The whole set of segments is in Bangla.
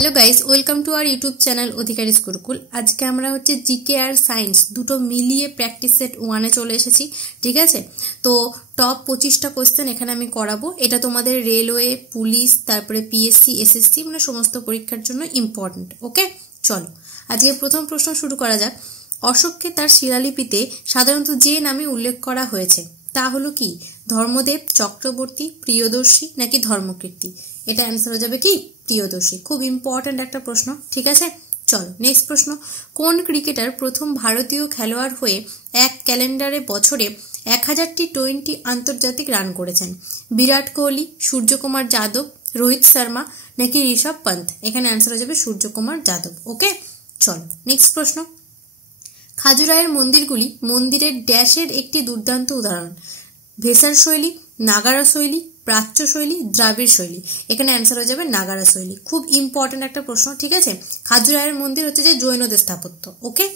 Hello guys, welcome to our YouTube channel Adhikari Gurukul. আজকে আমরা জিকে আর সায়েন্স দুটো মিলিয়ে প্র্যাকটিস সেট 1-এ চলে এসেছি। ঠিক আছে, তো টপ 25টা কোয়েশ্চেন এখানে আমি করাবো। এটা তোমাদের রেলওয়ে, পুলিশ, তারপরে পিএসসি, এসএসসি মানে সমস্ত পরীক্ষার জন্য ইম্পর্টেন্ট। ওকে, চলো আজকে প্রথম প্রশ্ন শুরু করা যাক। অশোককে তার শিলালিপিতে সাধারণত যে নামে উল্লেখ করা হয়েছে তা হলো কি? ধর্মদেব, চক্রবর্তী, প্রিয়দর্শী নাকি ধর্মকীর্তি? এটা অ্যান্সার হয়ে যাবে কি? প্রিয়দর্শী। খুব ইম্পর্ট্যান্ট একটা প্রশ্ন। ঠিক আছে, চলো নেক্সট প্রশ্ন। কোন ক্রিকেটার প্রথম ভারতীয় খেলোয়াড় হয়ে এক ক্যালেন্ডারে বছরে 1000টি টোয়েন্টি আন্তর্জাতিক রান করেছেন? বিরাট কোহলি, সূর্যকুমার যাদব, রোহিত শর্মা নাকি ঋষভ পন্থ? এখানে অ্যান্সার হয়ে যাবে সূর্যকুমার যাদব। ওকে, চলো নেক্সট প্রশ্ন। খাজুরাহের মন্দিরগুলি মন্দিরের ড্যাশের একটি দুর্দান্ত উদাহরণ? ভেসার শৈলী, নাগারা শৈলী, প্রাচ্য শৈলী, দ্রাবিড় শৈলী? এখানে অ্যান্সার হয়ে যাবে নাগারা শৈলী। খুব ইম্পর্টেন্ট একটা প্রশ্ন। ঠিক আছে, খাজুরাহের মন্দির হচ্ছে যে জৈনদের স্থাপত্য। ওকে,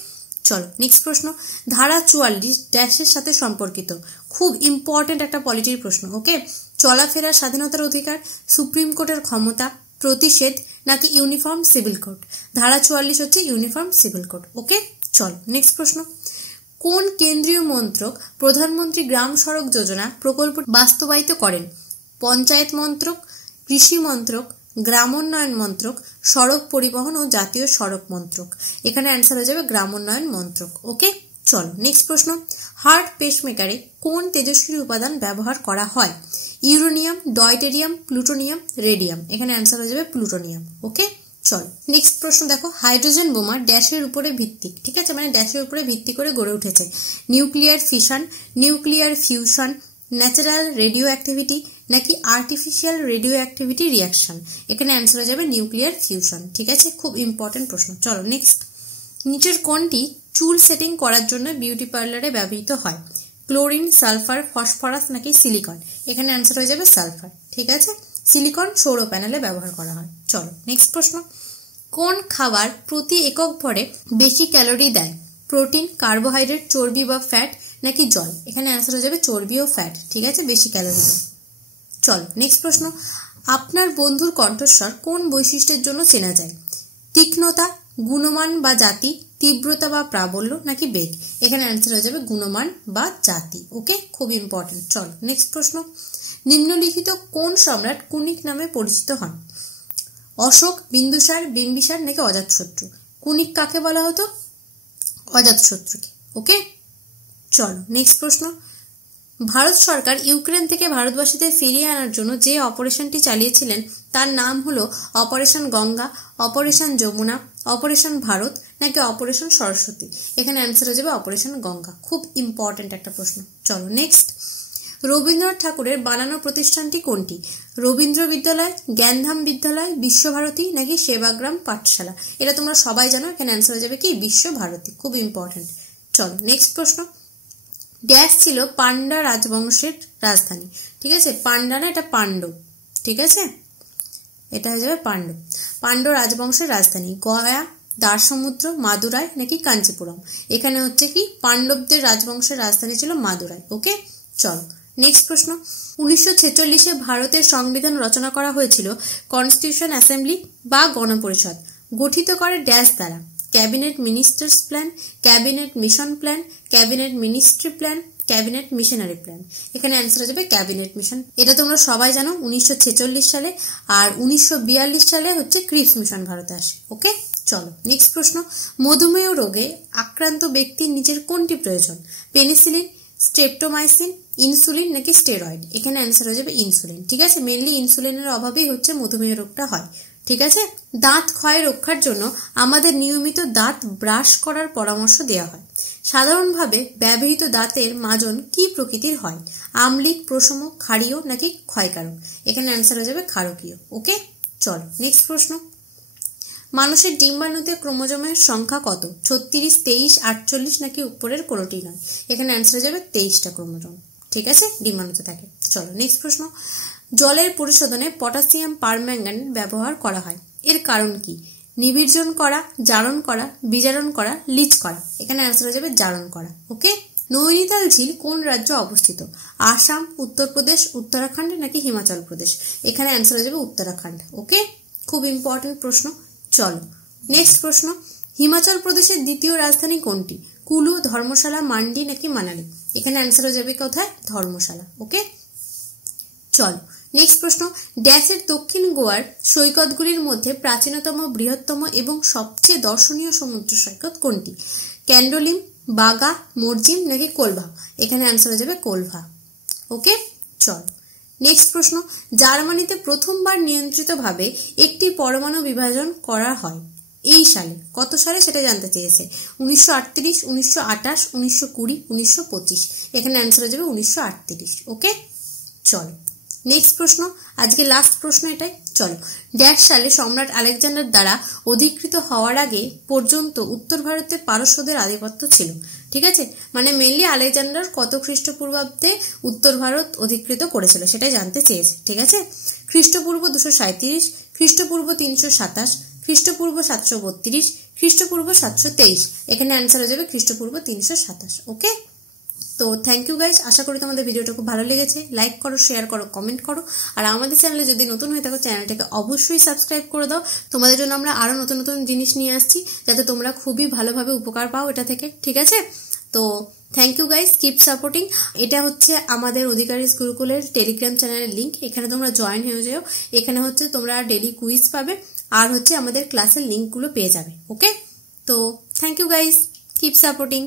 চলো নেক্সট প্রশ্ন। ধারা 44 ড্যাশের সাথে সম্পর্কিত? খুব ইম্পর্টেন্ট একটা পলিটির প্রশ্ন। ওকে, চলাফেরার স্বাধীনতার অধিকার, সুপ্রিম কোর্টের ক্ষমতা, প্রতিষেধ নাকি ইউনিফর্ম সিভিল কোড? ধারা 44 হচ্ছে ইউনিফর্ম সিভিল কোড। ওকে, চলো নেক্সট প্রশ্ন। কোন কেন্দ্রীয় মন্ত্রক প্রধানমন্ত্রী গ্রাম সড়ক যোজনা প্রকল্প বাস্তবায়িত করেন? পঞ্চায়েত মন্ত্রক, কৃষি মন্ত্রক, গ্রামোন্নয়ন মন্ত্রক, সড়ক পরিবহন ও জাতীয় সড়ক মন্ত্রক? এখানে অ্যান্সার হয়ে যাবে গ্রামোন্নয়ন মন্ত্রক। ওকে, চলো নেক্সট প্রশ্ন। হার্ট পেসমেকারে কোন তেজস্ক্রিয় উপাদান ব্যবহার করা হয়? Uranium, deuterium, plutonium, radium? এখানে অ্যান্সার হয়ে যাবে প্লুটোনিয়াম। ওকে, চলো নেক্সট প্রশ্ন দেখো। হাইড্রোজেন বোমা ড্যাশের উপরে ভিত্তি? ঠিক আছে, মানে ড্যাশের উপরে ভিত্তি করে গড়ে উঠেছে? Nuclear fission, nuclear fusion, natural radio activity নাকি আর্টিফিশিয়াল রেডিও অ্যাক্টিভিটি রিয়াকশন? এখানে অ্যান্সার হয়ে যাবে নিউক্লিয়ার ফিউশন। ঠিক আছে, খুব ইম্পর্টেন্ট প্রশ্ন। চলো নেক্সট। নিচের কোনটি চুল সেটিং করার জন্য বিউটি পার্লারে ব্যবহৃত হয়? ক্লোরিন, সালফার, ফসফরাস নাকি সিলিকন? এখানে অ্যান্সার হয়ে যাবে সালফার। ঠিক আছে, সিলিকন সৌর প্যানেলে ব্যবহার করা হয়। চলো নেক্সট প্রশ্ন। কোন খাবার প্রতি একক ভরে বেশি ক্যালোরি দেয়? প্রোটিন, কার্বোহাইড্রেট, চর্বি বা ফ্যাট নাকি জল? এখানে অ্যান্সার হয়ে যাবে চর্বি ও ফ্যাট। ঠিক আছে, বেশি ক্যালোরি দেয়। চলো নেক্সট প্রশ্ন। আপনার বন্ধুর কণ্ঠস্বর কোন বৈশিষ্ট্যের জন্য চেনা যায়? তীক্ষ্ণতা, গুণমান বা জাতি, তীব্রতা বা প্রাবল্য নাকি বেগ? এখানে অ্যান্সার হয়ে যাবে গুণমান বা জাতি। ওকে, খুব ইম্পর্টেন্ট। চলো নেক্সট প্রশ্ন। নিম্নলিখিত কোন সম্রাট কুনিক নামে পরিচিত হন? অশোক, বিন্দুসার, বিম্বিসার নাকি অজাতশত্রু? কুনিক কাকে বলা হতো? অজাতশত্রুকে। ওকে, চলো নেক্সট প্রশ্ন। ভারত সরকার ইউক্রেন থেকে ভারতবাসীদের ফিরিয়ে আনার জন্য যে অপারেশনটি চালিয়েছিলেন তার নাম হলো operation Ganga, operation Yamuna, operation Bharat নাকি অপারেশন সরস্বতী? এখানে অ্যান্সার হয়ে যাবে অপারেশন গঙ্গা। খুব ইম্পর্টেন্ট একটা প্রশ্ন। চলো নেক্সট। রবীন্দ্রনাথ ঠাকুরের বানানো প্রতিষ্ঠানটি কোনটি? রবীন্দ্র বিদ্যালয়, জ্ঞানধাম বিদ্যালয়, বিশ্বভারতী নাকি সেবাগ্রাম পাঠশালা? এটা তোমরা সবাই জানো। এখানে অ্যান্সার হয়ে যাবে কি? বিশ্বভারতী। খুব ইম্পর্টেন্ট। চলো নেক্সট প্রশ্ন। ড্যাশ ছিল পান্ডা রাজবংশের রাজধানী? ঠিক আছে, পান্ডা না, এটা পাণ্ডব। ঠিক আছে, এটা হয়ে যাবে পাণ্ডব। পাণ্ডব রাজবংশের রাজধানী গয়া, দারসমুদ্র, মাদুরাই নাকি কাঞ্চিপুরম? এখানে হচ্ছে কি? পাণ্ডবদের রাজবংশের রাজধানী ছিল মাদুরাই। ওকে, চলো নেক্সট প্রশ্ন। 1946-এ ভারতের সংবিধান রচনা করা হয়েছিল কনস্টিটিউশন অ্যাসেম্বলি বা গণপরিষদ গঠিত করে ড্যাশ দ্বারা? Cabinet ministers plan, cabinet mission plan, cabinet ministry plan, cabinet missionary plan? এখানে অ্যান্সার হয়ে যাবে ক্যাবিনেট মিশন। এটা তোমরা সবাই জানো 1946 সালে। আর 1942 সালে হচ্ছে ক্রিপস মিশন ভারতে আসে। ওকে, চলো নেক্সট প্রশ্ন। মধুমেহ রোগে আক্রান্ত ব্যক্তির নিচের কোনটি প্রয়োজন? পেনিসিলিন, স্ট্রেপ্টোমাইসিন, ইনসুলিন নাকি স্টেরয়েড? এখানে অ্যান্সার হয়ে যাবে ইনসুলিন। ঠিক আছে, মেনলি ইনসুলিনের অভাবেই হচ্ছে মধুমেহ রোগটা হয়। ঠিক আছে, দাঁত ক্ষয় রক্ষার জন্য আমাদের নিয়মিত দাঁত ব্রাশ করার পরামর্শ দেওয়া হয়। সাধারণভাবে ব্যবহৃত দাঁতের মাজন কি প্রকৃতির হয়? আম্লিক, প্রশম, ক্ষারীয় নাকি ক্ষয়কারক? এখানে অ্যান্সার হয়ে যাবে ক্ষারকীয়। ওকে, চলো নেক্সট প্রশ্ন। মানুষের ডিম্বাণুতে ক্রোমোজোমের সংখ্যা কত? 36, 23, 48 নাকি উপরের কোনোটি নয়? এখানে অ্যান্সার হয়ে যাবে 23টা ক্রোমোজোম। ঠিক আছে, ডিম্বাণুতে থাকে। চলো নেক্সট প্রশ্ন। জলের পরিশোধনে পটাশিয়াম পারম্যাঙ্গানেট ব্যবহার করা হয়, এর কারণ কি? নির্বীজন করা, জারণ করা, বিজারণ করা, লিচ করা? এখানে অ্যান্সার হয়ে যাবে জারণ করা। ওকে, নৈনিতাল ঝিল কোন রাজ্যে অবস্থিত? আসাম, উত্তরপ্রদেশ, উত্তরাখণ্ড নাকি হিমাচল প্রদেশ? এখানে অ্যান্সার হয়ে যাবে উত্তরাখণ্ড। ওকে, খুব ইম্পর্টেন্ট প্রশ্ন। চলো নেক্সট প্রশ্ন, হিমাচল প্রদেশের দ্বিতীয় রাজধানী কোনটি? কুলু, ধর্মশালা, মান্ডি নাকি মানালি? এখানে অ্যান্সার হয়ে যাবে কোথায়? ধর্মশালা। ওকে, চলো নেক্সট প্রশ্ন, ড্যাশের দক্ষিণ গোয়ার সৈকতগুলির মধ্যে প্রাচীনতম, বৃহত্তম এবং সবচেয়ে দর্শনীয় সমুদ্র সৈকত কোনটি? ক্যান্ডোলিম, বাগা, মরজিম নাকি কোলভা? এখানে অ্যান্সার হয়ে যাবে কোলভা। ওকে, চলো নেক্সট প্রশ্ন, জার্মানিতে প্রথমবার নিয়ন্ত্রিতভাবে একটি পরমাণু বিভাজন করা হয় এই সালে, কত সালে সেটা জানতে চেয়েছে। 1938, 1928, 1920, 1925? এখানে অ্যান্সার হয়ে যাবে 1938। ওকে, চলো নেক্সট প্রশ্ন, আজকে লাস্ট প্রশ্ন এটাই। চলো, ড্যাশ সালে সম্রাট আলেকজান্ডার দ্বারা অধিকৃত হওয়ার আগে পর্যন্ত উত্তর ভারতে পারস্যদের আধিপত্য ছিল? ঠিক আছে, মানে মেনলি আলেকজান্ডার কত খ্রিস্টপূর্বাব্দে উত্তর ভারত অধিকৃত করেছিল সেটাই জানতে চেয়েছে। ঠিক আছে, খ্রিস্টপূর্ব 237, খ্রিস্টপূর্ব 327, খ্রিস্টপূর্ব 732, খ্রিস্টপূর্ব 723? এখানে অ্যান্সার হয়ে যাবে খ্রিস্টপূর্ব 327। ওকে, তো থ্যাংক ইউ গাইস, আশা করি তোমাদের ভিডিওটা খুব ভালো লেগেছে। লাইক করো, শেয়ার করো, কমেন্ট করো, আর আমাদের চ্যানেলে যদি নতুন হয়ে থাকো চ্যানেলটাকে অবশ্যই সাবস্ক্রাইব করে দাও। তোমাদের জন্য আমরা আরো নতুন নতুন জিনিস নিয়ে আসছি যাতে তোমরা খুবই ভালোভাবে উপকার পাও এটা থেকে। ঠিক আছে, তো thank you guys, keep supporting. এটা হচ্ছে আমাদের অধিকারী গুরুকুলের টেলিগ্রাম চ্যানেলের লিঙ্ক, এখানে তোমরা জয়েন হয়ে যাও। এখানে হচ্ছে তোমরা ডেলি কুইজ পাবে আর হচ্ছে আমাদের ক্লাসের লিঙ্কগুলো পেয়ে যাবে। ওকে, তো thank you guys, keep supporting.